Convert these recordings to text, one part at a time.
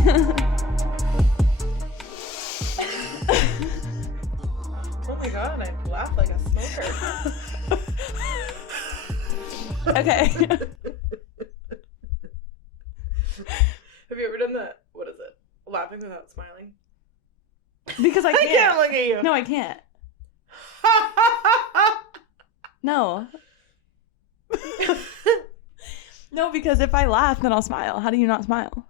Oh my god, I laugh like a smoker. Okay. Have you ever done that? What is it? Laughing without smiling? Because I can't. I can't look at you. No, I can't. No. No, because if I laugh, then I'll smile. How do you not smile?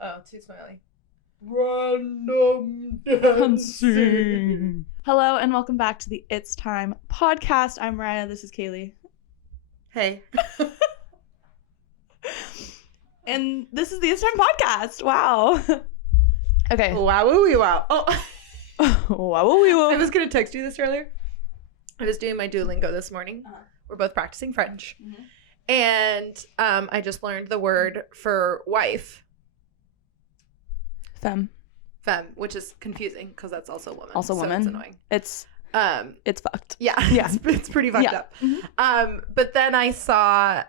Oh, too smiley. Random dancing. Hello and welcome back to the It's Time podcast. I'm Mariah. This is Kaylee. Hey. And this is the It's Time podcast. Wow. Okay. Wow. Oh. Wow. I was going to text you this earlier. I was doing my Duolingo this morning. Uh-huh. We're both practicing French. Mm-hmm. And I just learned the word for wife. Femme, which is confusing because that's also woman. Also woman. So it's annoying. It's fucked. Yeah. Yeah. It's pretty fucked Yeah. up. Mm-hmm. But then I saw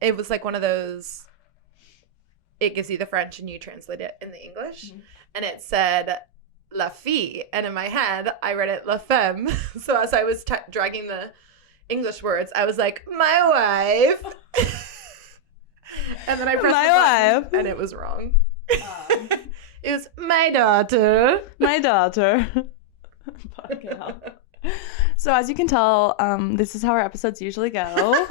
it was like one of those, it gives you the French and you translate it in the English. Mm-hmm. And And it said la fille. And in my head, I read it la femme. So as I was dragging the English words, I was like, my wife. And then I pressed My the button, wife. and it was wrong. It was my daughter. My daughter. Fucking hell. So as you can tell, this is how our episodes usually go.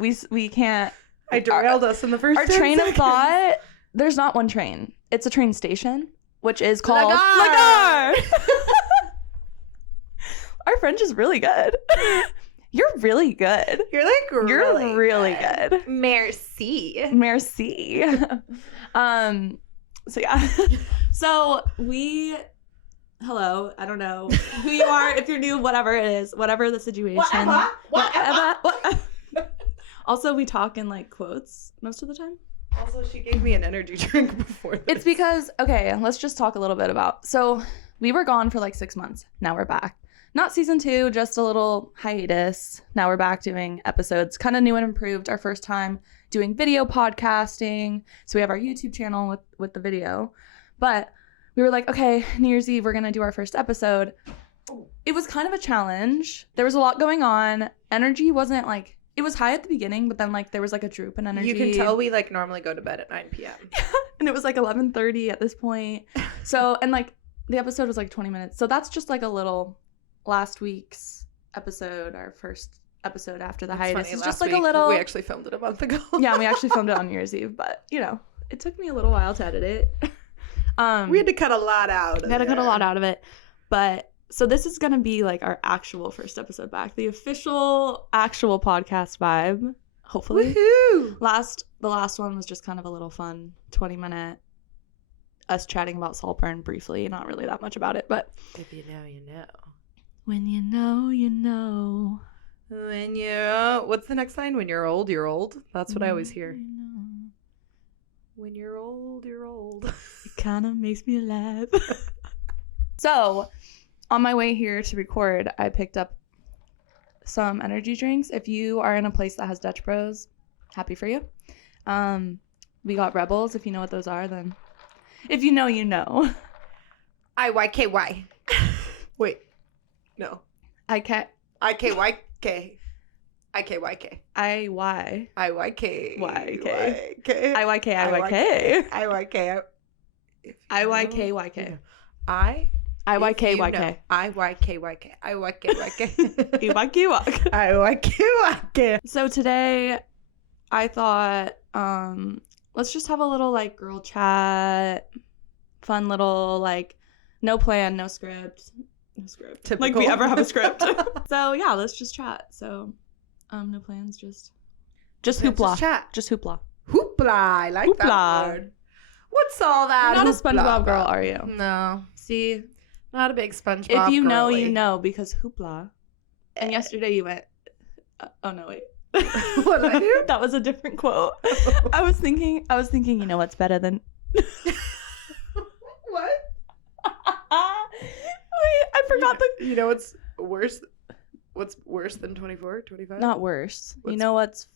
We can't. I derailed us in the first Our 10 train of seconds. thought. There's not one train. It's a train station, which is called Lagar. Lagar. Our French is really good. You're really good. You're like You're really good. Merci. Merci. So yeah. So hello, I don't know who you are, if you're new, whatever it is, whatever the situation. Whatever. Also, we talk in like quotes most of the time. Also, she gave me an energy drink before this. It's because, okay, let's just talk a little bit about, so we were gone for like 6 months. Now we're back. Not season 2, just a little hiatus. Now we're back doing episodes, kind of new and improved. Our first time doing video podcasting. So we have our YouTube channel with the video. But we were like, okay, New Year's Eve, we're going to do our first episode. It was kind of a challenge. There was a lot going on. Energy wasn't like, it was high at the beginning, but then like there was like a droop in energy. You can tell we like normally go to bed at 9 p.m. And it was like 11:30 at this point. So, and like the episode was like 20 minutes. So that's just like a little last week's episode, our first episode after the hiatus. Funny, It's last just like a week, little. We actually filmed it a month ago. Yeah, we actually filmed it on New Year's Eve, but you know, it took me a little while to edit it. We had to cut a lot out. We had to cut a lot out of it. But so this is gonna be like our actual first episode back, the official actual podcast vibe. Hopefully. Woohoo! The last one was just kind of a little fun 20-minute us chatting about Saltburn briefly, not really that much about it, but If you know, you know. when you know, you know. When you're what's the next line? When you're old, you're old. That's what I always hear. You know. When you're old, you're old. It kind of makes me laugh. So, on my way here to record, I picked up some energy drinks. If you are in a place that has Dutch Bros, happy for you. We got Rebels. If you know what those are, then if you know, you know. IYKY. Wait. No. IKYK. IKYK. IKYK. IY. IYK. YK. YK. IYK. IYK. IYKYK. I. IYKYK. IYKYK. IYKYK. IYKYK. IYKYK. So today, I thought, let's just have a little like girl chat, fun little like, no plan, no script. No script. Typical. Like we ever have a script. So yeah, let's just chat. So, no plans, just hoopla. Just chat. Just hoopla. Hoopla. I like Hoopla. that word. What's all that? You're not a hoopla SpongeBob girl, about? are you? No. See, Not a big SpongeBob if you know, girly. you know, because hoopla. And yesterday you went, oh no, wait. What did I do? That was a different quote. I was thinking, you know what's better than... What? Wait, I forgot the... You know what's worse? What's worse than 24, 25? Not worse. You know what's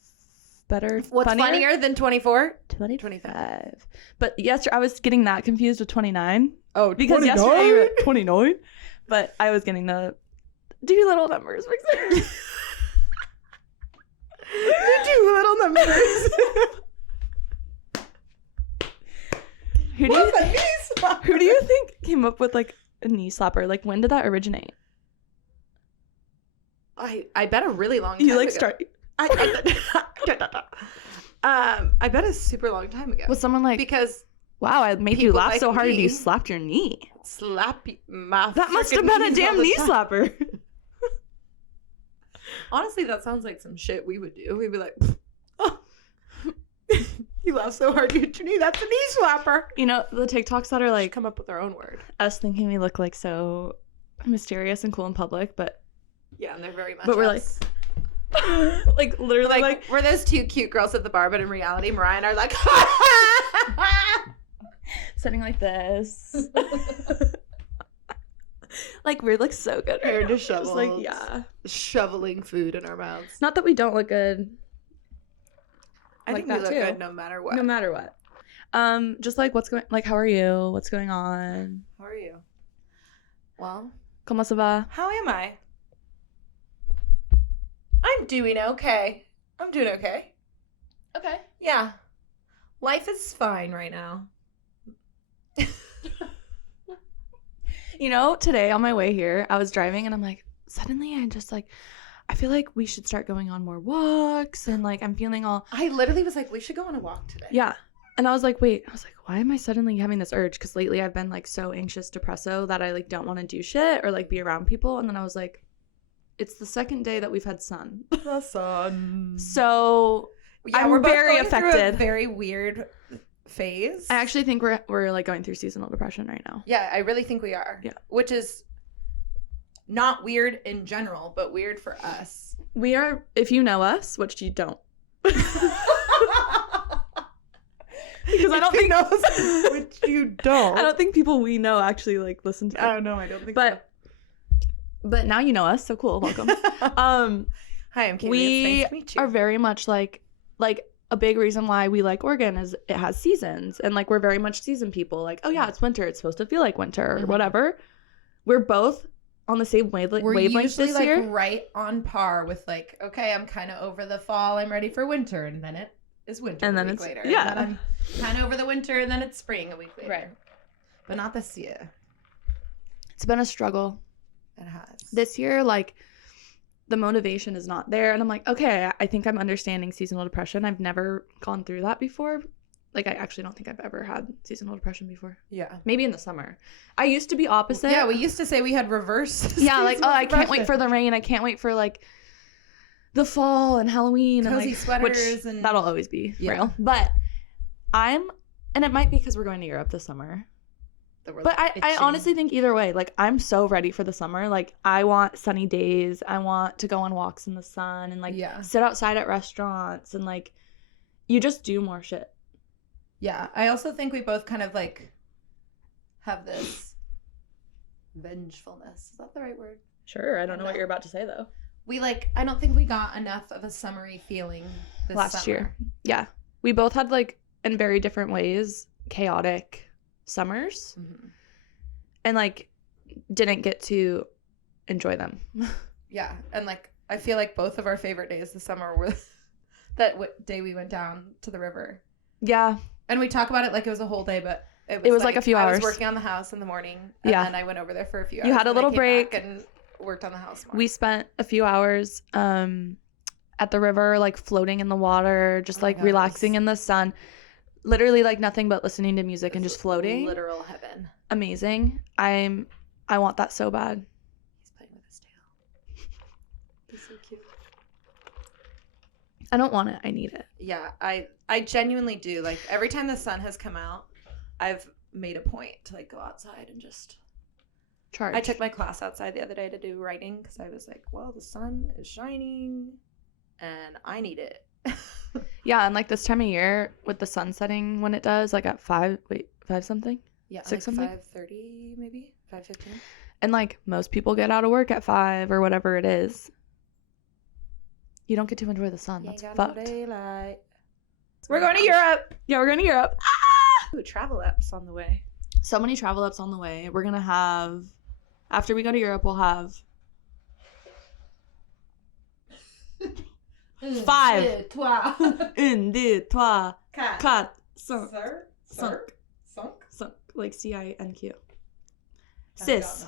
better? What's funnier than 24? 25. But yesterday, I was getting that confused with 29. Oh, because 29? yesterday you were at 29. But I was getting the little numbers mixed up. The two little numbers. Who do you think came up with like a knee slapper? Like, when did that originate? I bet a really long time You like ago. start. I bet a super long time ago. Was someone like, Because wow, I made you people laugh like so hard me you slapped your knee. slap my That must have frickin' been a knees all damn the knee time. slapper. Honestly, that sounds like some shit we would do. We'd be like, oh, you laugh so hard you hit your knee. That's a knee slapper. You know, the TikToks that are like Come up with our own word. us thinking we look like so mysterious and cool in public, but Yeah, and they're very much But we're like- us. like literally like we're those two cute girls at the bar, but in reality, Mariah and I are like, sitting like this. Like we look so good. Hair right now. disheveled. Just like, yeah. shoveling food in our mouths. Not that we don't look good, I like think we that look too. good no matter what. no matter what. Just like how are you? What's going on? How are you? Well, ¿Cómo se va? how am I? I'm doing okay. I'm doing okay. Okay. Yeah. Life is fine right now. You know, today on my way here, I was driving and I'm like, suddenly I feel like we should start going on more walks and like I'm feeling all I literally was like, we should go on a walk today. yeah. And I was like, why am I suddenly having this urge? Because lately I've been like so anxious, depresso that I like don't want to do shit or like be around people. And then I was like, it's the second day that we've had sun. The sun. So Yeah, I'm we're both very going through a affected. very weird phase. I actually think we're like going through seasonal depression right now. Yeah, I really think we are. Yeah. Which is not weird in general, but weird for us. We are, if you know us, which you don't. Because I don't think which you don't. I don't think people we know actually like listen to. I don't know. I don't think But now you know us, so cool. Welcome. Hi, I'm Katie. We it's nice to meet you. are very much like a big reason why we like Oregon is it has seasons, and like we're very much season people. Like, oh yeah, it's winter. It's supposed to feel like winter or whatever. We're both on the same wavelength usually this year. right on par with like, okay, I'm kind of over the fall. I'm ready for winter, and then it is winter. And then a week it's- later. yeah. And then I'm kind of over the winter, and then it's spring a week later. Right. But not this year. It's been a struggle. It has. This year, like, the motivation is not there. And I'm like, okay, I think I'm understanding seasonal depression. I've never gone through that before. Like, I actually don't think I've ever had seasonal depression before. Yeah. Maybe in the summer. I used to be opposite. Yeah, we used to say we had reverse. Yeah, like, oh, I can't wait depression. for the rain. I can't wait for, like, the fall and Halloween. Cozy and, like, sweaters which, and- that'll always be Yeah. real. But and it might be because we're going to Europe this summer. But I honestly think either way, like, I'm so ready for the summer. Like, I want sunny days. I want to go on walks in the sun and, like, Yeah. sit outside at restaurants and, like, you just do more shit. Yeah, I also think we both kind of like have this vengefulness. Is that the right word? Sure. I don't know what you're about to say, though. We like, I don't think we got enough of a summery feeling this Last summer. year. Yeah. We both had, like, in very different ways, chaotic summers. Mhm. And, like, didn't get to enjoy them. Yeah, and like I feel like both of our favorite days this summer were that day we went down to the river. Yeah. And we talk about it like it was a whole day, but It was like a few I hours. was working on the house in the morning, and Yeah. then I went over there for a few hours. You had a and then I little came break. back and worked on the house more. We spent a few hours at the river, like, floating in the water, just, Oh my like, God, relaxing it was- in the sun. Literally, like, nothing but listening to music and just floating. Literal heaven. Amazing. I want that so bad. He's playing with his tail. He's so cute. I don't want it. I need it. Yeah, I genuinely do. Like every time the sun has come out, I've made a point to like go outside and just. Charge. I took my class outside the other day to do writing because I was like, well, the sun is shining. and I need it. Yeah, and like this time of year with the sun setting when it does, like at 5 something? Yeah, 6 like something? 5:30 maybe? 5:15? And like most people get out of work at 5 or whatever it is. You don't get to enjoy the sun. That's fucked. Daylight. We're going to Europe. Yeah, we're going to Europe. Ooh, travel apps on the way. So many travel ups on the way. We're going to have, after we go to Europe, we'll have 5. 1, 2, 3, 4, 5. Sunk. Like CINQ. Sis.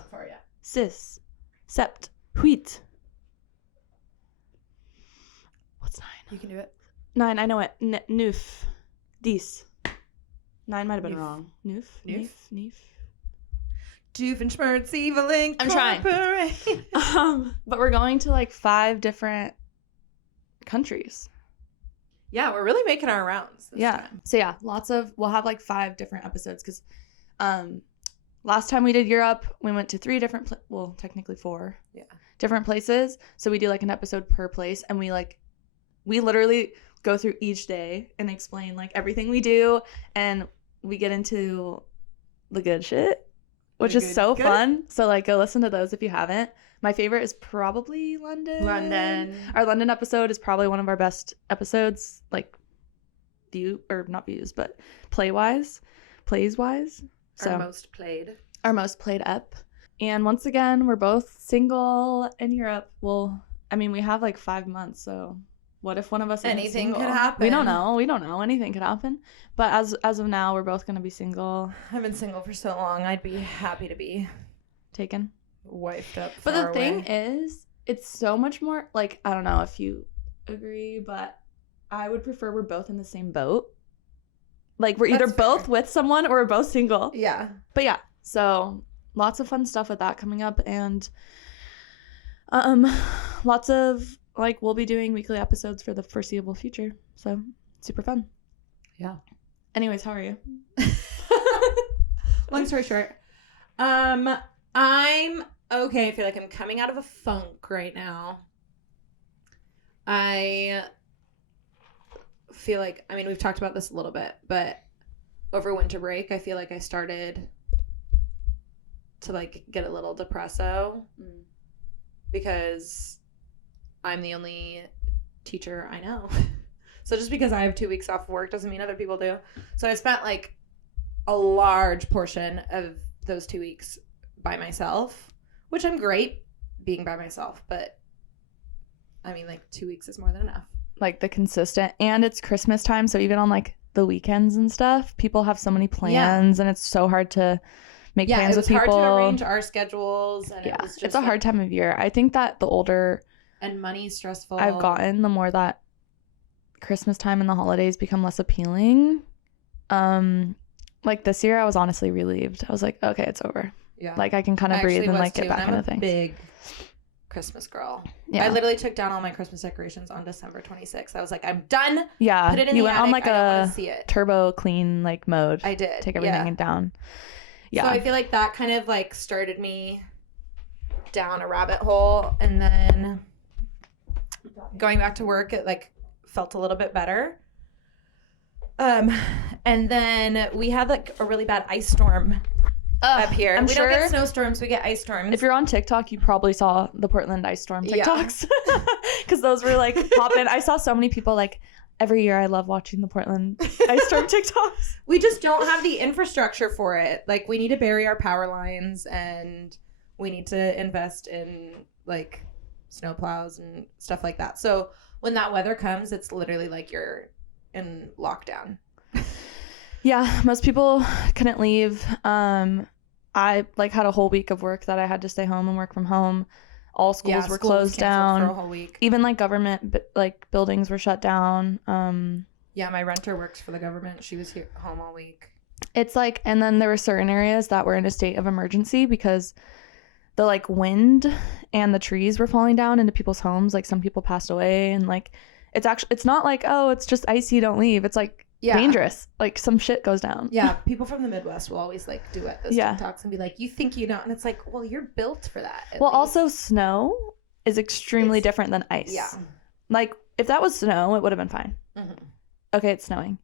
Sis. Sept. Huit. What's 9? You can do it. 9, I know it. Neuf. 10. 9 might have been Neuf. wrong. Neuf. Doofenshmirtz I'm trying. But we're going to like 5 different countries. Yeah, we're really making our rounds this time. So yeah, we'll have like 5 different episodes because last time we did Europe, we went to 3 different, technically 4 different places. So we do like an episode per place, and we literally go through each day and explain like everything we do, and we get into the good shit, which is so fun. So like go listen to those if you haven't. My favorite is probably London. Our London episode is probably one of our best episodes, like not views, but plays-wise. So our most played ep. And once again, we're both single in Europe. Well, I mean, we have like 5 months, so what if one of us isn't Anything single? could happen. We don't know. Anything could happen. But as of now, we're both going to be single. I've been single for so long. I'd be happy to be taken. Wifed up. But the thing is, it's so much more like, I don't know if you agree, but I would prefer we're both in the same boat. Like we're either both with someone or we're both single. Yeah. But yeah, so lots of fun stuff with that coming up, and lots of like we'll be doing weekly episodes for the foreseeable future. So super fun. Yeah. Anyways, how are you? Long story short, I'm okay. I feel like I'm coming out of a funk right now. I feel like, I mean, we've talked about this a little bit, but over winter break, I feel like I started to like get a little depresso because I'm the only teacher I know. So just because I have 2 weeks off work doesn't mean other people do. So I spent like a large portion of those 2 weeks by myself, which I'm great being by myself, but I mean, like 2 weeks is more than enough. Like the consistent, and it's Christmas time, so even on like the weekends and stuff, people have so many plans, and it's so hard to make plans with people. It was hard to arrange our schedules, and it was just it's a hard time of year. I think that the older and money stressful I've gotten, the more that Christmas time and the holidays become less appealing. Like this year, I was honestly relieved. I was like, okay, it's over. Yeah, like I can kind of breathe and like get back into things. Big Christmas girl. Yeah. I literally took down all my Christmas decorations on December 26th. I was like, I'm done. Yeah. Put it in you the went attic. on like a see it. turbo clean like mode. I did. Take everything down. Yeah. So I feel like that kind of like started me down a rabbit hole, and then going back to work, it like felt a little bit better. And then we had like a really bad ice storm up here. We don't get snowstorms, we get ice storms. If you're on TikTok, you probably saw the Portland ice storm TikToks. Because those were like popping. I saw so many people like every year. I love watching the Portland ice storm TikToks. We just don't have the infrastructure for it. Like we need to bury our power lines, and we need to invest in like snow plows and stuff like that. So when that weather comes, it's literally like you're in lockdown. Yeah, most people couldn't leave. I like had a whole week of work that I had to stay home and work from home. All schools were closed down for a whole week. Even like government like buildings were shut down. Yeah, my renter works for the government. She was here home all week. It's like, and then there were certain areas that were in a state of emergency because the like wind and the trees were falling down into people's homes. Like some people passed away, and like it's not like, oh, it's just icy, don't leave. It's like dangerous. Like some shit goes down. Yeah, people from the Midwest will always like duet those TikToks and be like, you think you know, and it's like, well, you're built for that. Well, also snow is extremely different than ice. Yeah. Like if that was snow, it would have been fine. Mm-hmm. Okay, it's snowing.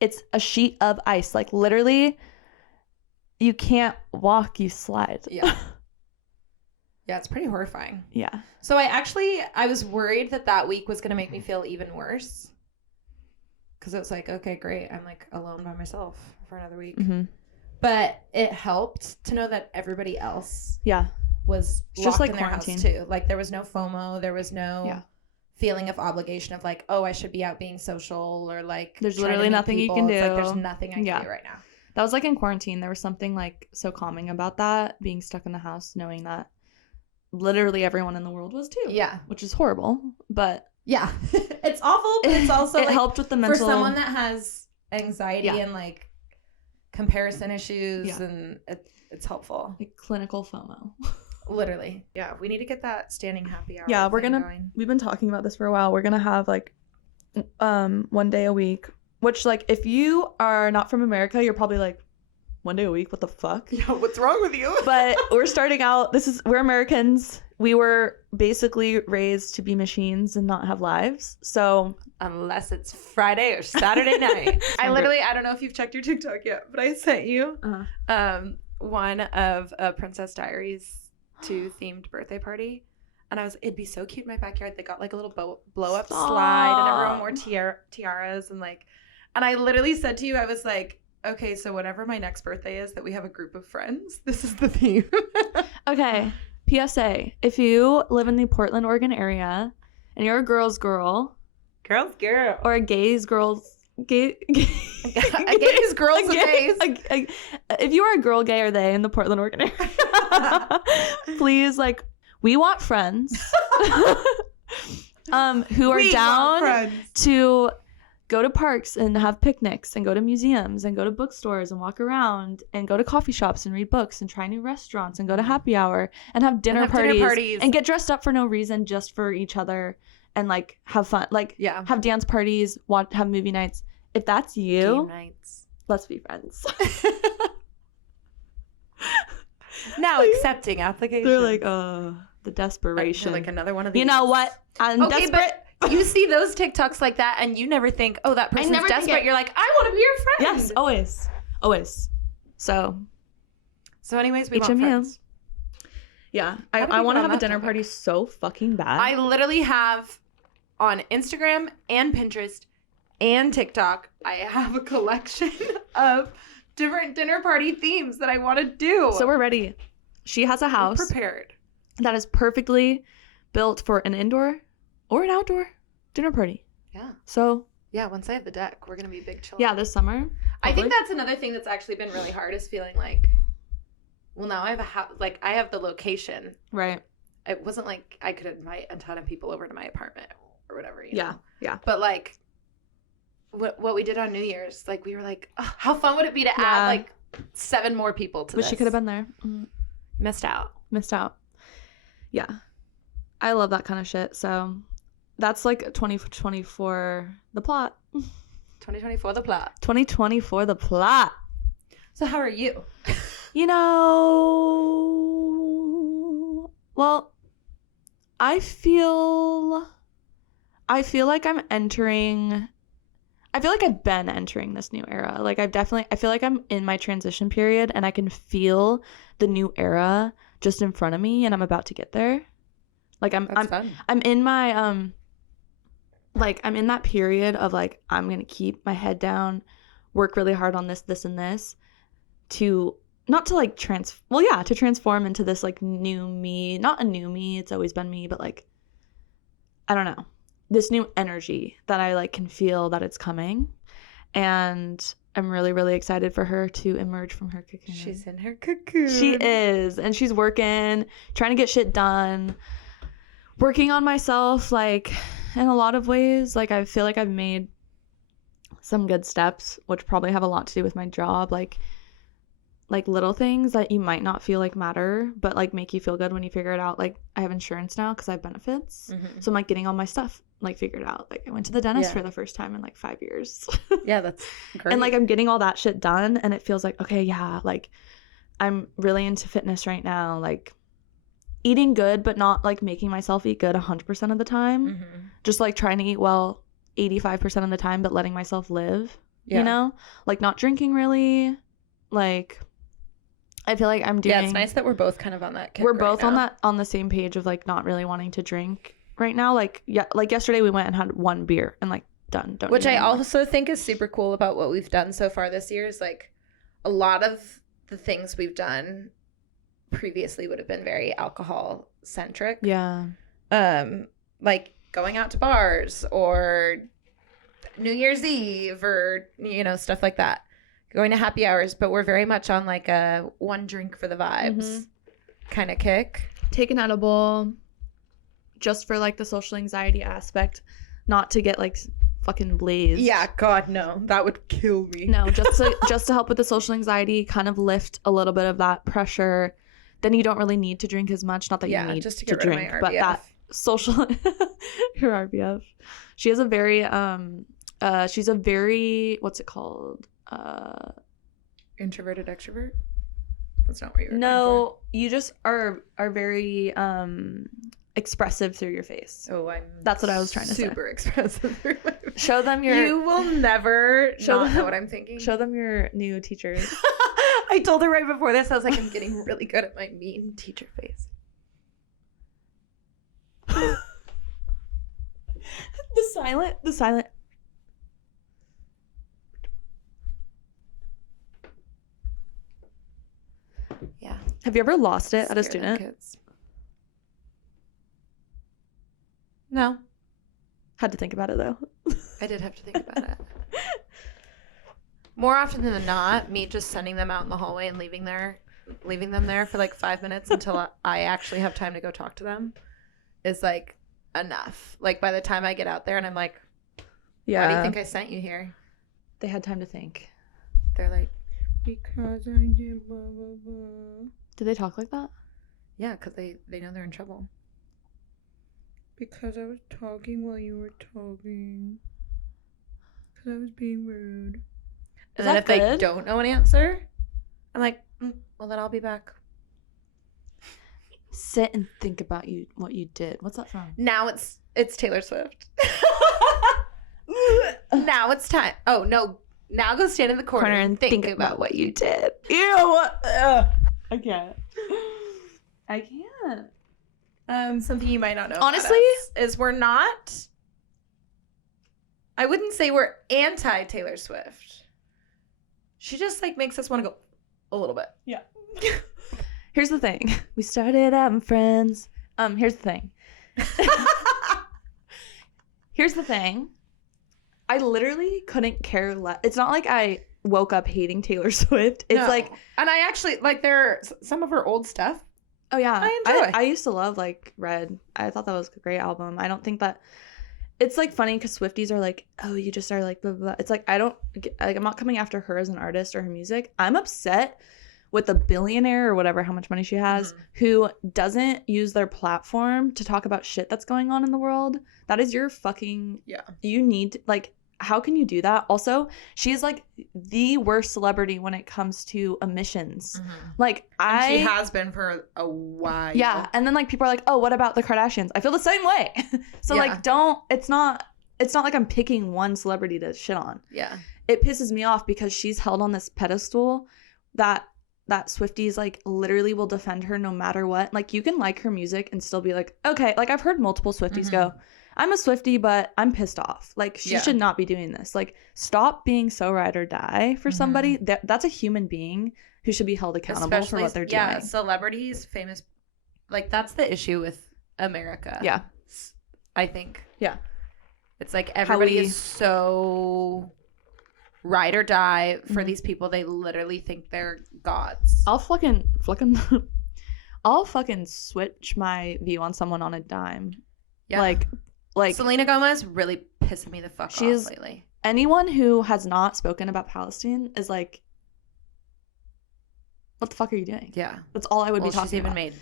It's a sheet of ice. Like, literally, you can't walk, you slide. Yeah. Yeah, it's pretty horrifying. Yeah. So I was worried that week was going to make me feel even worse. Because it was like, okay, great. I'm like alone by myself for another week. Mm-hmm. But it helped to know that everybody else was locked just like in their quarantine. house too. Like, there was no FOMO. There was no feeling of obligation of like, oh, I should be out being social, or like there's literally nothing you can do. It's like there's nothing I can do right now. That was like in quarantine. There was something like so calming about that, being stuck in the house, knowing that literally everyone in the world was too. Yeah. Which is horrible, but yeah. It's awful, but it's also it helped with the mental. For someone that has anxiety and like comparison issues, and it's helpful. Like clinical FOMO. Literally. Yeah, we need to get that standing happy hour. Yeah, we've been talking about this for a while. We're gonna have like 1 day a week, which like if you are not from America, you're probably like, 1 day a week, what the fuck? Yeah, what's wrong with you? But we're starting out, we're Americans. We were basically raised to be machines and not have lives. So unless it's Friday or Saturday night. I don't know if you've checked your TikTok yet, but I sent you one of a Princess Diaries 2 themed birthday party. And it'd be so cute in my backyard. They got like a little blow up slide, and everyone wore tiaras, and I literally said to you, I was like, okay, so whenever my next birthday is that we have a group of friends, this is the theme. Okay. PSA, if you live in the Portland, Oregon area and you're a girl's girl. Or a gay's girl's gay. A gay's girl's gays. If you are a girl, gay, or they in the Portland, Oregon area, please, like, we want friends who are down to go to parks and have picnics and go to museums and go to bookstores and walk around and go to coffee shops and read books and try new restaurants and go to happy hour and have dinner parties and get dressed up for no reason, just for each other, and like have fun, like have dance parties, have movie nights. If that's you, game nights. Let's be friends. Now accepting applications. They're like, the desperation. Like another one of these. You know what? I'm desperate. But you see those TikToks like that, and you never think, oh, that person's desperate. You're like, I want to be your friend. Yes, always. So anyways, we want friends. Yeah, I want to have a dinner party so fucking bad. I literally have on Instagram and Pinterest and TikTok, I have a collection of different dinner party themes that I want to do. So we're ready. She has a house prepared that is perfectly built for an indoor or an outdoor dinner party. Yeah. So yeah, once I have the deck, we're gonna be big children. Yeah, this summer. Probably. I think that's another thing that's actually been really hard, is feeling like, well, now I have a house, like I have the location. Right. It wasn't like I could invite a ton of people over to my apartment or whatever. You know? Yeah. But like, what we did on New Year's, like we were like, oh, how fun would it be to add like 7 more people to this? Wish you could have been there. Mm-hmm. Missed out. Yeah. I love that kind of shit. So that's like 2024 the plot. 2024 the plot. 2024 the plot. So how are you? You know, well, I feel like I've been entering this new era. Like I feel like I'm in my transition period, and I can feel the new era just in front of me, and I'm about to get there. Like I'm in my like I'm in that period of like, I'm gonna keep my head down, work really hard on this and this, to transform into this like new me. Not a new me, it's always been me, but like, I don't know, this new energy that I like can feel that it's coming, and I'm really, really excited for her to emerge from her cocoon. She's in her cocoon. She is, and she's working, trying to get shit done, working on myself, like in a lot of ways. Like I feel like I've made some good steps, which probably have a lot to do with my job, like little things that you might not feel like matter, but like make you feel good when you figure it out. Like I have insurance now because I have benefits. Mm-hmm. So I'm like getting all my stuff like figured out. Like I went to the dentist for the first time in like 5 years. Yeah, that's great. And like I'm getting all that shit done, and it feels like, okay, yeah, like I'm really into fitness right now, like eating good, but not like making myself eat good 100% of the time. Mm-hmm. just like trying to eat well 85% of the time, but letting myself live, you know, like not drinking really. Like, I feel like I'm doing. Yeah, it's nice that we're both kind of on that kick. We're both on the same page of like not really wanting to drink right now. Like, yeah, like yesterday we went and had one beer and like done. Don't Which I anymore. also think is super cool about what we've done so far this year is like a lot of the things we've done previously would have been very alcohol centric. Yeah. Like going out to bars or New Year's Eve or, you know, stuff like that. Going to happy hours, but we're very much on like a one drink for the vibes kind of kick. Take an edible just for like the social anxiety aspect, not to get like fucking blazed. Yeah, God, no. That would kill me. No, just to help with the social anxiety, kind of lift a little bit of that pressure. Then you don't really need to drink as much. Not that you need just to to get rid drink, of my RBF. but that social your RBF. She has a very she's a very, what's it called? Introverted extrovert? That's not what you were going No, you just are very expressive through your face. for. Oh, That's what I was trying to say. Super expressive through my face. Show them your You will never Show not them- know what I'm thinking. show them your new teachers. I told her right before this, I was like, I'm getting really good at my mean teacher face. the silent. Yeah. Have you ever lost it at a Scare them student? kids. No. Had to think about it though. I did have to think about it. More often than not, me just sending them out in the hallway and leaving them there for like 5 minutes until I actually have time to go talk to them is like enough. Like by the time I get out there and I'm like, Yeah. why do you think I sent you here? They had time to think. They're like, because I did blah, blah, blah. Did they talk like that? Yeah, because they know they're in trouble. Because I was talking while you were talking. Because I was being rude. Is And then that if they good? don't know an answer, I'm like, well, then I'll be back. Sit and think about what you did. What's that from? Now it's Taylor Swift. Now it's time. Oh, no. Now go stand in the corner and think about what you did. Ew. I can't. I can't. Something you might not know about Honestly? us is we're not, I wouldn't say we're anti Taylor Swift. She just like makes us want to go a little bit. Yeah. Here's the thing. We started out friends. Here's the thing. Here's the thing. I literally couldn't care less. It's not like I woke up hating Taylor Swift. It's No. like, and I actually like some of her old stuff. oh yeah, I enjoy. I used to love like Red. I thought that was a great album. I don't think that it's like funny because Swifties are like, oh, you just are like blah, blah, blah. It's like I'm not coming after her as an artist or her music. I'm upset with a billionaire or whatever, how much money she has, who doesn't use their platform to talk about shit that's going on in the world. That is your fucking, you need, like, how can you do that? Also, she is like the worst celebrity when it comes to emissions. Like, And she has been for a while. yeah, and then like people are like, oh, what about the Kardashians? I feel the same way. So Yeah. like, it's not like I'm picking one celebrity to shit on. Yeah. It pisses me off because she's held on this pedestal that Swifties like literally will defend her no matter what. Like, you can like her music and still be like, okay, like I've heard multiple Swifties go, I'm a Swiftie, but I'm pissed off. Like, she should not be doing this. Like, stop being so ride or die for somebody. That's a human being who should be held accountable for what they're doing. Yeah, celebrities, famous, like that's the issue with America. Yeah. I think. Yeah. It's like everybody is so ride or die for these people. They literally think they're gods. I'll fucking switch my view on someone on a dime. Yeah. Like Selena Gomez really pissing me the fuck off lately. Anyone who has not spoken about Palestine is like, what the fuck are you doing? Yeah. That's all I would be talking she's even about. made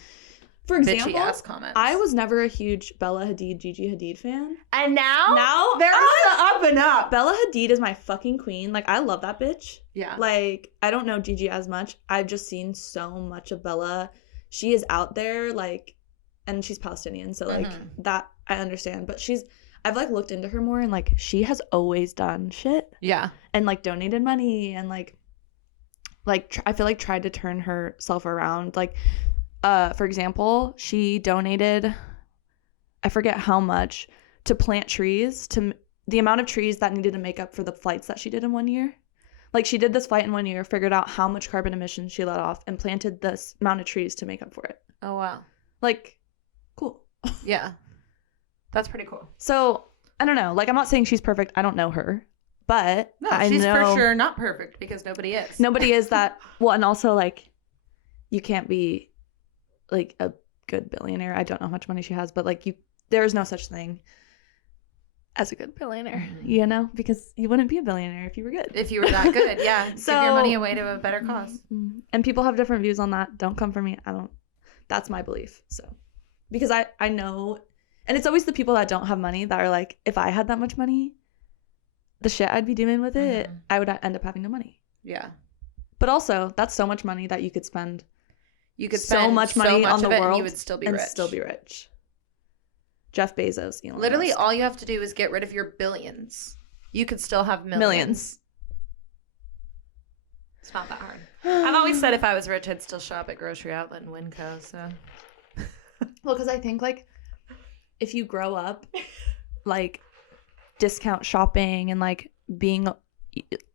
For example, bitchy ass comments. I was never a huge Bella Hadid, Gigi Hadid fan. And now they're I'm on the up and up. Bella Hadid is my fucking queen. Like, I love that bitch. Yeah. Like, I don't know Gigi as much. I've just seen so much of Bella. She is out there, like, and she's Palestinian, so like that I understand. But I've like looked into her more, and like she has always done shit. Yeah. And like donated money, and like I feel like tried to turn herself around. Like for example, she donated, I forget how much, to plant trees, to the amount of trees that needed to make up for the flights that she did in 1 year. Like she did this flight in 1 year, figured out how much carbon emissions she let off, and planted this amount of trees to make up for it. Oh, wow. Like, cool. Yeah. That's pretty cool. So, I don't know. Like, I'm not saying she's perfect. I don't know her. But no, I she's know for sure not perfect, because nobody is. Nobody is that. Well, and also, like, you can't be, like, a good billionaire. I don't know how much money she has, but, like, there is no such thing as a good billionaire, you know? Because you wouldn't be a billionaire if you were good. If you were that good, yeah. So, give your money away to a better cause. And people have different views on that. Don't come for me. That's my belief. So, because I know, and it's always the people that don't have money that are like, if I had that much money, the shit I'd be doing with it, I would end up having no money. Yeah. But also, that's so much money that you could spend. You could spend so much money on the world, and you would still be rich. Jeff Bezos, Elon Literally, Musk. all you have to do is get rid of your billions. You could still have millions. It's not that hard. I've always said if I was rich, I'd still shop at Grocery Outlet and Winco. So, well, because I think like if you grow up like discount shopping and like being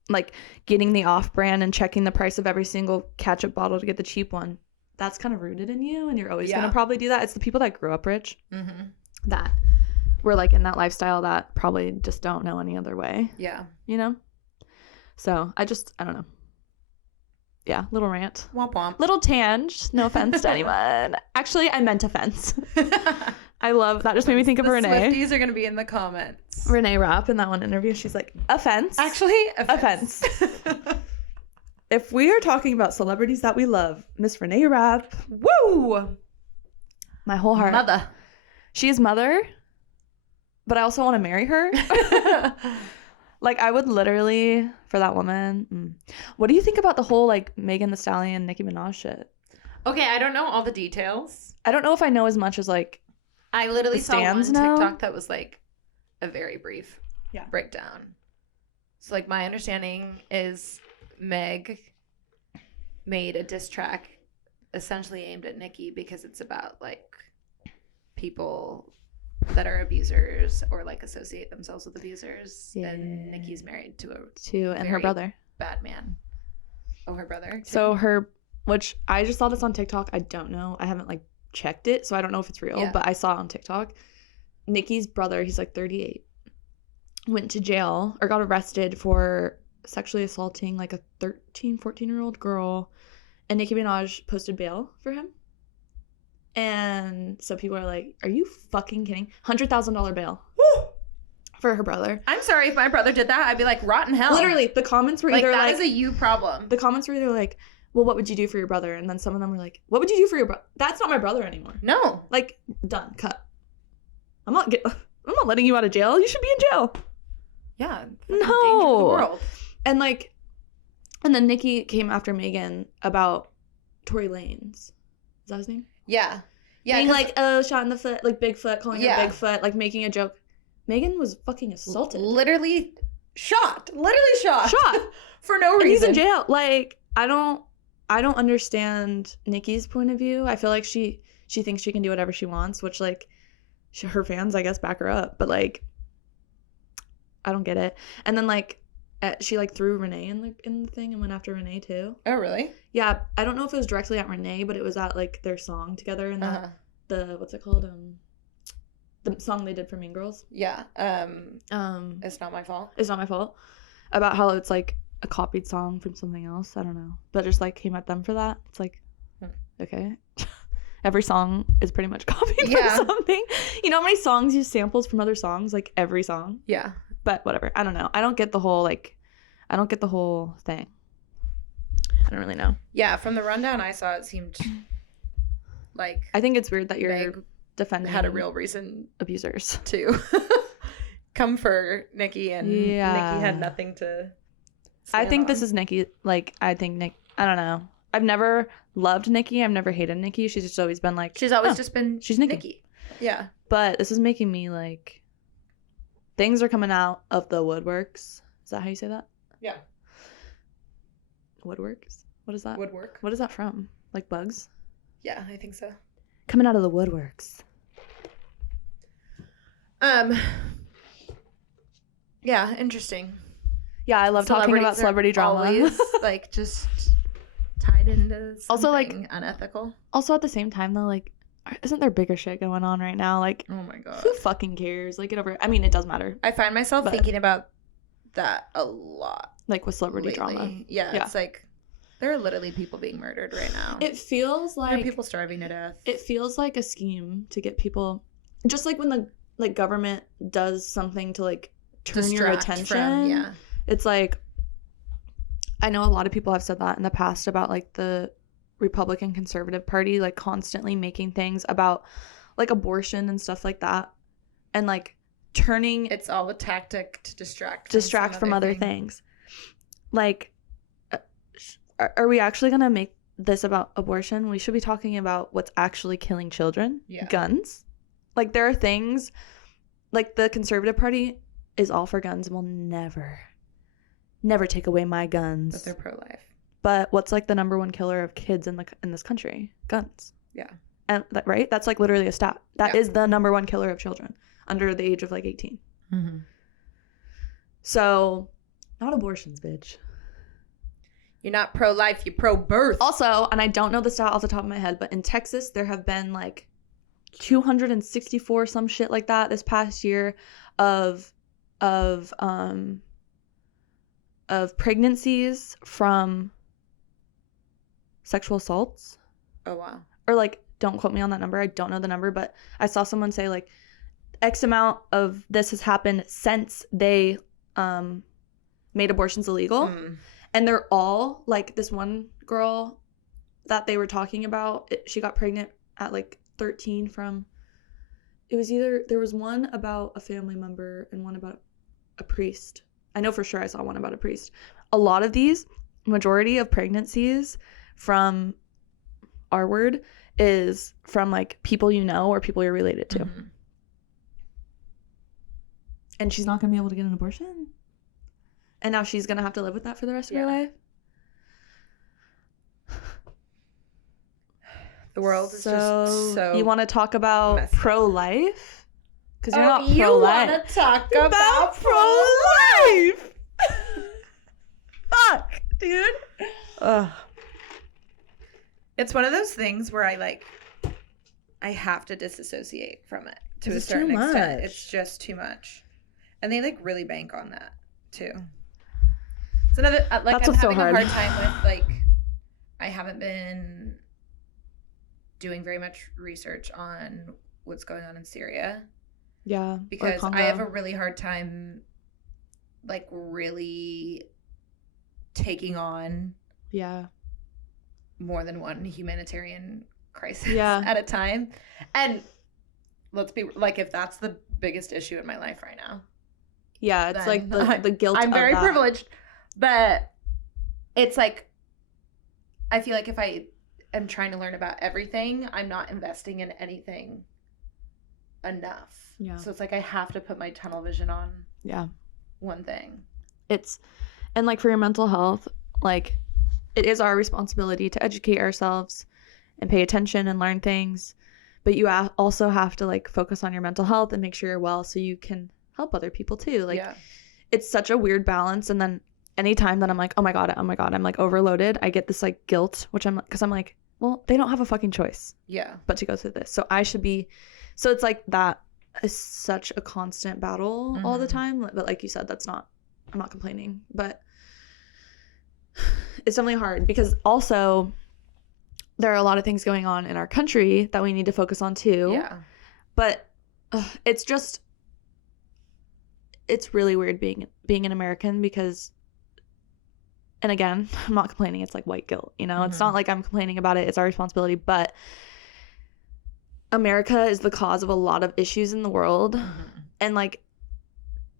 like getting the off-brand and checking the price of every single ketchup bottle to get the cheap one, that's kind of rooted in you, and you're always gonna probably do that. It's the people that grew up rich that were like in that lifestyle that probably just don't know any other way. Yeah, you know. So I don't know. Yeah, little rant. Womp womp. Little tangent. No offense to anyone. Actually, I meant offense. I love that. Just made me think of Renee. Swifties are going to be in the comments. Renee Rapp in that one interview, she's like, offense. Actually, offense. If we are talking about celebrities that we love, Miss Renee Rapp. Woo! My whole heart. Mother. She is mother, but I also want to marry her. Like, I would literally, for that woman. What do you think about the whole, like, Megan Thee Stallion, Nicki Minaj shit? Okay, I don't know all the details. I don't know if I know as much as, like, I literally saw one TikTok that was, like, a very brief breakdown. So, like, my understanding is Meg made a diss track essentially aimed at Nikki because it's about, like, people that are abusers or like associate themselves with abusers. And Nikki's married to and her brother. Bad man. Oh, her brother too? So which I just saw this on TikTok. I don't know. I haven't like checked it, so I don't know if it's real, but I saw it on TikTok. Nikki's brother, he's like 38, went to jail or got arrested for sexually assaulting like a 14-year-old girl, and Nicki Minaj posted bail for him. And so people are like, are you fucking kidding? $100,000 bail. Woo! For her brother. I'm sorry, if my brother did that, I'd be like, rotten hell. Literally, the comments were either like... that is a you problem. The comments were either like, well, what would you do for your brother? And then some of them were like, what would you do for your brother? That's not my brother anymore. No. Like, done. Cut. I'm not letting you out of jail. You should be in jail. Yeah. No. Danger to the world. And like, and then Nikki came after Megan about Tory Lanez. Is that his name? Yeah. Yeah. Being like, oh, shot in the foot, like Bigfoot, calling her Bigfoot, like making a joke. Megan was fucking assaulted. Literally shot. Shot. For no reason. And he's in jail. Like, I don't understand Nikki's point of view. I feel like she thinks she can do whatever she wants, which like her fans, I guess, back her up. But like, I don't get it. And then like, she like threw Renee in the thing and went after Renee too. Oh really? Yeah, I don't know if it was directly at Renee, but it was at like their song together and the what's it called? The song they did for Mean Girls. Yeah. It's Not My Fault. It's Not My Fault. About how it's like a copied song from something else. I don't know, but just like came at them for that. It's like, okay. Every song is pretty much copied from something. You know how many songs use samples from other songs? Like every song. Yeah. But whatever. I don't know. I don't get the whole thing. I don't really know. Yeah, from the rundown I saw, it seemed like I think it's weird that you're defending had a real reason abusers to come for Nikki, and Nikki had nothing to I think this is Nikki. Like, I think I don't know. I've never loved Nikki. I've never hated Nikki. She's just always been like... She's always just been... She's Nikki. Yeah. But this is making me, like... things are coming out of the woodworks. Is that how you say that? Yeah. Woodworks? What is that? Woodwork. What is that from? Like bugs? Yeah, I think so. Coming out of the woodworks. Yeah, interesting. Yeah, I love talking about celebrity drama. Always like just tied into something also like unethical. Also at the same time though, like, isn't there bigger shit going on right now? Like, oh my god, who fucking cares? Like, get over it. I mean, it does matter. I find myself thinking about that a lot, like with celebrity lately. drama. Yeah, it's like there are literally people being murdered right now. It feels like there are people starving to death. It feels like a scheme to get people, just like when the like government does something to like turn your attention. It's like, I know a lot of people have said that in the past about like the Republican Conservative Party, like constantly making things about like abortion and stuff like that, and like turning it's all a tactic to distract from other things. Like, are we actually gonna make this about abortion? We should be talking about what's actually killing children. Guns. Like, there are things like the Conservative Party is all for guns and will never take away my guns. But they're pro-life. But what's like the number one killer of kids in this country? Guns. Yeah. And that, right? That's like literally a stat. That is the number one killer of children under the age of like 18. Mm-hmm. So, not abortions, bitch. You're not pro-life, you're pro-birth. Also, and I don't know the stat off the top of my head, but in Texas, there have been like 264 some shit like that this past year of pregnancies from sexual assaults. Oh wow. Or like, don't quote me on that number. I don't know the number, but I saw someone say like X amount of this has happened since they made abortions illegal. And they're all like, this one girl that they were talking about, she got pregnant at like 13 from, it was either, there was one about a family member and one about a priest. I know for sure I saw one about a priest. A lot of these, majority of pregnancies from our word is from like people you know or people you're related to. Mm-hmm. And she's not going to be able to get an abortion? And now she's going to have to live with that for the rest of her life? The world is just so... You want to talk about pro-life? Because you're not pro-life. You want to talk about pro-life! Fuck, dude. Ugh. It's one of those things where I have to disassociate from it to a certain extent. It's just too much. And they like really bank on that too. It's another like I'm having a hard time with like I haven't been doing very much research on what's going on in Syria. Yeah. Because I have a really hard time like really taking on more than one humanitarian crisis at a time. And let's be like, if that's the biggest issue in my life right now. Yeah, it's like the guilt I'm of very that. privileged, but it's like I feel like if I am trying to learn about everything, I'm not investing in anything enough. Yeah. So it's like I have to put my tunnel vision on one thing. And like for your mental health, like it is our responsibility to educate ourselves and pay attention and learn things, but you also have to like focus on your mental health and make sure you're well so you can help other people too. Like it's such a weird balance. And then anytime that I'm like, oh my god, I'm like overloaded, I get this like guilt, because I'm like, well, they don't have a fucking choice but to go through this, so I should be. So it's like that is such a constant battle all the time. But like you said, I'm not complaining, but it's definitely hard because also there are a lot of things going on in our country that we need to focus on too. But it's really weird being an American because, and again, I'm not complaining, it's like white guilt, you know? It's not like I'm complaining about it, it's our responsibility, but America is the cause of a lot of issues in the world. And like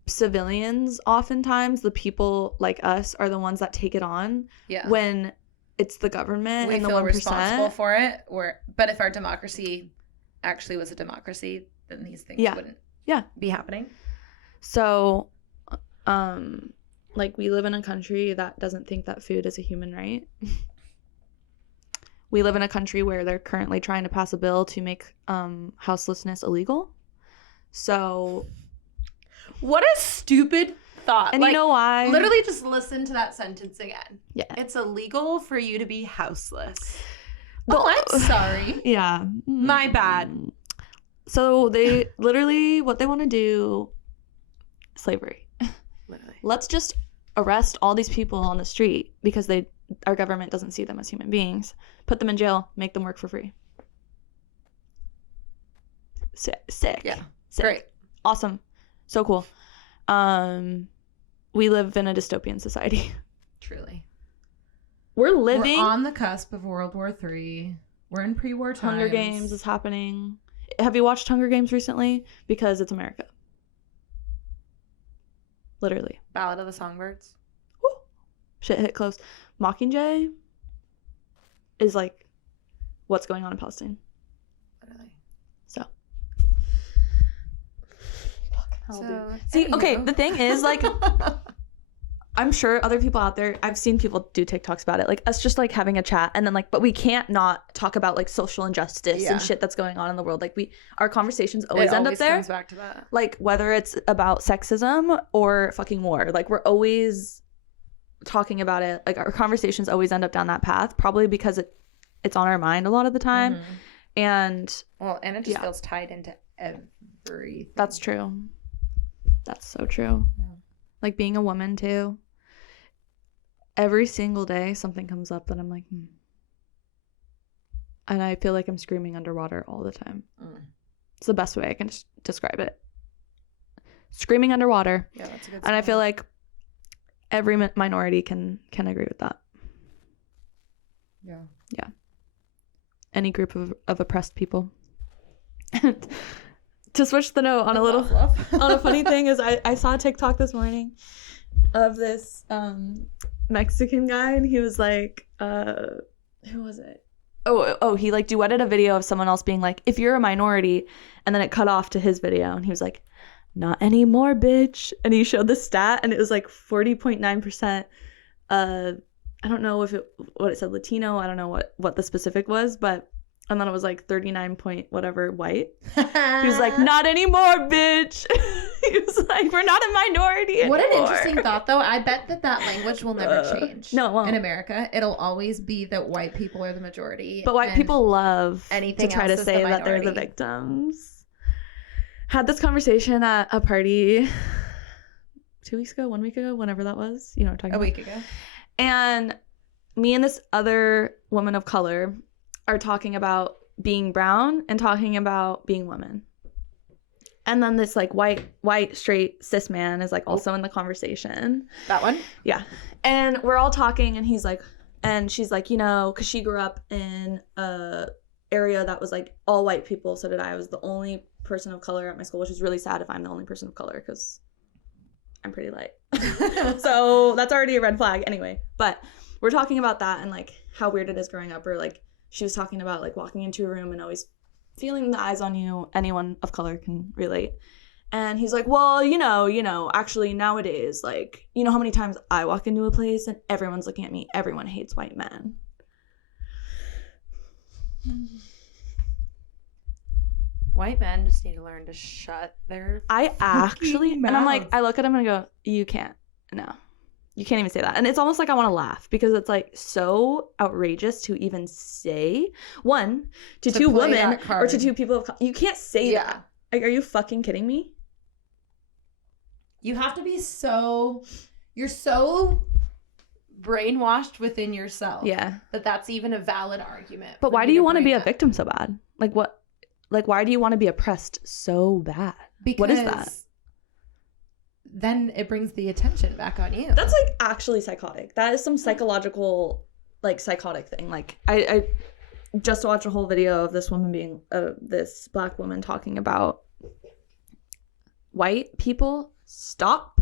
civilians, oftentimes the people like us are the ones that take it on when it's the government we and the feel 1% responsible for it. But if our democracy actually was a democracy, then these things wouldn't be happening. So, like, we live in a country that doesn't think that food is a human right. We live in a country where they're currently trying to pass a bill to make houselessness illegal. So, what a stupid thought. And like, you know why? Literally just listen to that sentence again. Yeah. It's illegal for you to be houseless. Oh, I'm sorry. Yeah. My bad. So they literally, what they want to do, slavery. Literally. Let's just arrest all these people on the street because our government doesn't see them as human beings. Put them in jail, make them work for free. Sick. Yeah. Sick. Great. Awesome. So cool. We live in a dystopian society. Truly. We're living. We're on the cusp of World War III. We're in pre-war times. Hunger Games is happening. Have you watched Hunger Games recently? Because it's America. Literally. Ballad of the Songbirds. Woo. Shit hit close. Mockingjay is like what's going on in Palestine. Literally. So. So, see, okay, the thing is, like, I'm sure other people out there, I've seen people do TikToks about it, like us just like having a chat and then like, but we can't not talk about like social injustice and shit that's going on in the world. Like our conversations always end up there. It comes back to that. Like whether it's about sexism or fucking war, like we're always talking about it. Like our conversations always end up down that path, probably because it's on our mind a lot of the time. Mm-hmm. And it just feels tied into everything. That's true. That's so true. Yeah. Like being a woman too. Every single day something comes up that I'm like, and I feel like I'm screaming underwater all the time. It's the best way I can describe it. Screaming underwater. Yeah, that's a good. And I feel like every minority can agree with that. Yeah. Yeah. Any group of oppressed people. To switch the note on a little on a funny thing is I saw a TikTok this morning of this Mexican guy, and he was like, who was it? Oh, he like duetted a video of someone else being like, if you're a minority, and then it cut off to his video, and he was like, not anymore, bitch. And he showed the stat, and it was like 40.9%. I don't know what it said, Latino. I don't know what the specific was, but. And then it was like 39 point whatever white. He was like, not anymore, bitch. He was like, we're not a minority anymore. What an interesting thought, though. I bet that language will never change. No, it won't. In America, it'll always be that white people are the majority. But white people love anything to try to say that they're the victims. Had this conversation at a party 2 weeks ago, 1 week ago, whenever that was. You know what I'm talking about? A week ago. And me and this other woman of color are talking about being brown and talking about being women. And then this like white straight cis man is like also in the conversation. That one? Yeah. And we're all talking, and he's like, and she's like, you know, because she grew up in a area that was like all white people. So did I. I was the only person of color at my school, which is really sad if I'm the only person of color because I'm pretty light. So that's already a red flag anyway. But we're talking about that and like how weird it is growing up, or like she was talking about like walking into a room and always feeling the eyes on you. Anyone of color can relate. And he's like, well, you know, actually nowadays, like, you know how many times I walk into a place and everyone's looking at me. Everyone hates white men. White men just need to learn to shut their I actually, mouths. And I'm like, I look at him and I go, you can't. No. You can't even say that. And it's almost like I want to laugh because it's like so outrageous to even say, one, to two women or to two people of color. You can't say that. Like, are you fucking kidding me? You have to be you're so brainwashed within yourself. Yeah. That's even a valid argument. But why do you want to be a victim so bad? Like what? Like why do you want to be oppressed so bad? Because what is that? Then it brings the attention back on you. That's like actually psychotic. That is some psychological, like psychotic thing. Like I just watched a whole video of this woman being this black woman talking about white people. Stop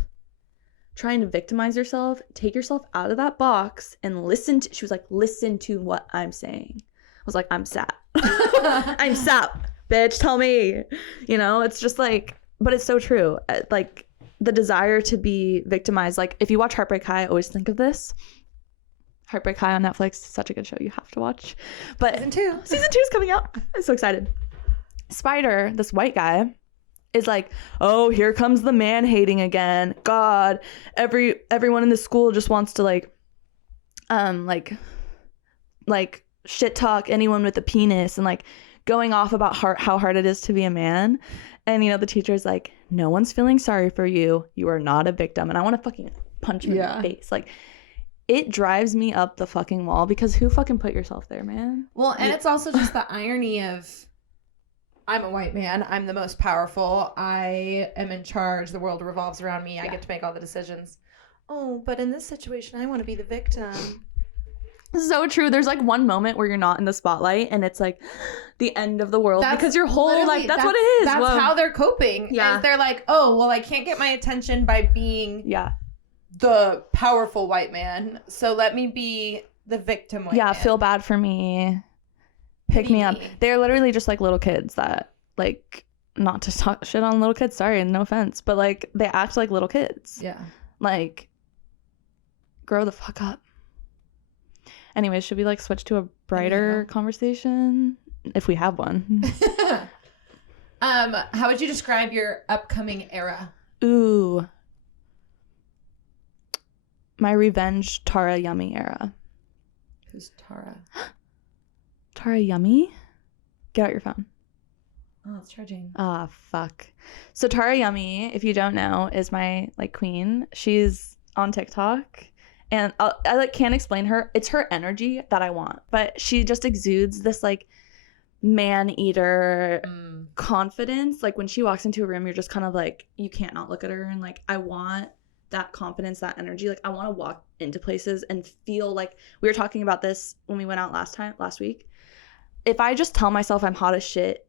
trying to victimize yourself. Take yourself out of that box and listen to. She was like, listen to what I'm saying. I was like, I'm sap. I'm sap, bitch. Tell me. You know, it's just like, but it's so true. Like. the desire to be victimized. Like, if you watch Heartbreak High, I always think of this. Heartbreak High on Netflix, such a good show, you have to watch. But Season 2 is coming out. I'm so excited. Spider, this white guy, is like, oh, here comes the man hating again. God, everyone in the school just wants to like shit talk anyone with a penis and like going off about how hard it is to be a man. And the teacher's like, no one's feeling sorry for you. You are not a victim. And I want to fucking punch him in the face. Like, it drives me up the fucking wall because who fucking put yourself there, man? Well, and it's also just the irony of, I'm a white man. I'm the most powerful. I am in charge. The world revolves around me. I get to make all the decisions. Oh, but in this situation, I want to be the victim. So true. There's like one moment where you're not in the spotlight and it's like the end of the world because your whole like that's what it is. That's how they're coping. Yeah. They're like, oh, well, I can't get my attention by being the powerful white man. So let me be the victim white man. Feel bad for me. Pick me up. They're literally just like little kids that like, not to talk shit on little kids, sorry, no offense, but like they act like little kids. Yeah. Like, grow the fuck up. Anyways, should we like switch to a brighter conversation if we have one? How would you describe your upcoming era? Ooh. My revenge Tara Yummy era. Who's Tara? Tara Yummy? Get out your phone. Oh, it's charging. Ah, fuck. So Tara Yummy, if you don't know, is my like queen. She's on TikTok. And I like can't explain her. It's her energy that I want. But she just exudes this like man-eater confidence. Like when she walks into a room, you're just kind of like, you can't not look at her. And like, I want that confidence, that energy. Like I want to walk into places and feel like, we were talking about this when we went out last week. If I just tell myself I'm hot as shit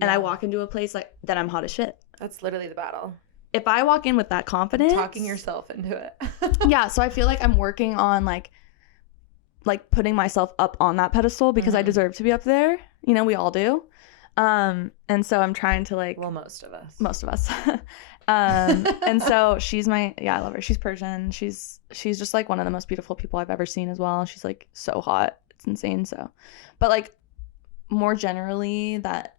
and I walk into a place like, then I'm hot as shit. That's literally the battle. If I walk in with that confidence, talking yourself into it. Yeah, so I feel like I'm working on like putting myself up on that pedestal because I deserve to be up there. We all do. And so I'm trying to like, well, most of us. And so she's I love her. She's Persian. She's just like one of the most beautiful people I've ever seen as well. She's like so hot. It's insane. So, but like more generally that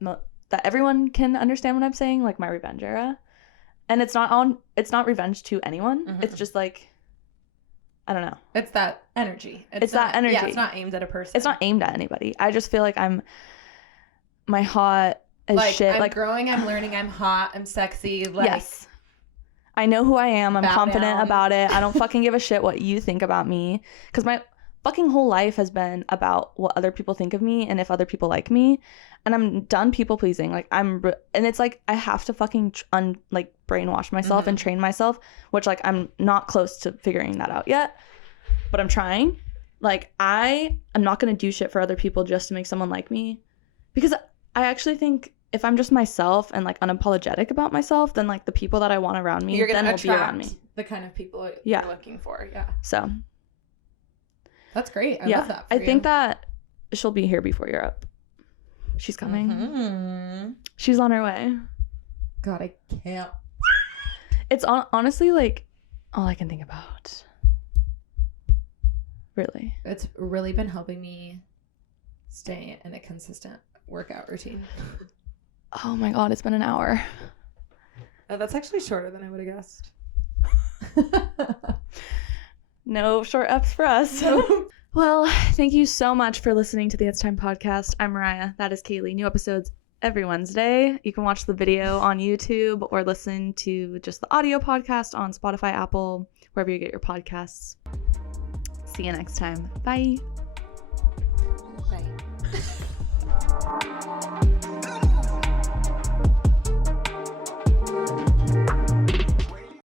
everyone can understand what I'm saying, like my revenge era. And it's not revenge to anyone. It's just like, I don't know. It's that energy. It's that energy. Yeah, it's not aimed at a person. It's not aimed at anybody. I just feel like I'm my hot as like, shit. I'm like growing, I'm learning, I'm hot, I'm sexy. Like, yes. I know who I am. I'm confident down. about it. I don't fucking give a shit what you think about me. Because my fucking whole life has been about what other people think of me and if other people like me. And I'm done people pleasing. Like and it's like I have to fucking brainwash myself and train myself, which like I'm not close to figuring that out yet, but I'm trying. Like I am not gonna do shit for other people just to make someone like me, because I actually think if I'm just myself and like unapologetic about myself, then like the people that I want around me, you're gonna then will be around me. The kind of people you're looking for. Yeah. So that's great. I love that. I think that she'll be here before you're up. She's coming. She's on her way. God, I can't. It's honestly like all I can think about. Really. It's really been helping me stay in a consistent workout routine. Oh my God, it's been an hour. Oh, that's actually shorter than I would have guessed. No short ups for us. Well, thank you so much for listening to the It's Time podcast. I'm Mariah. That is Kaylee. New episodes every Wednesday. You can watch the video on YouTube or listen to just the audio podcast on Spotify, Apple, wherever you get your podcasts. See you next time. Bye.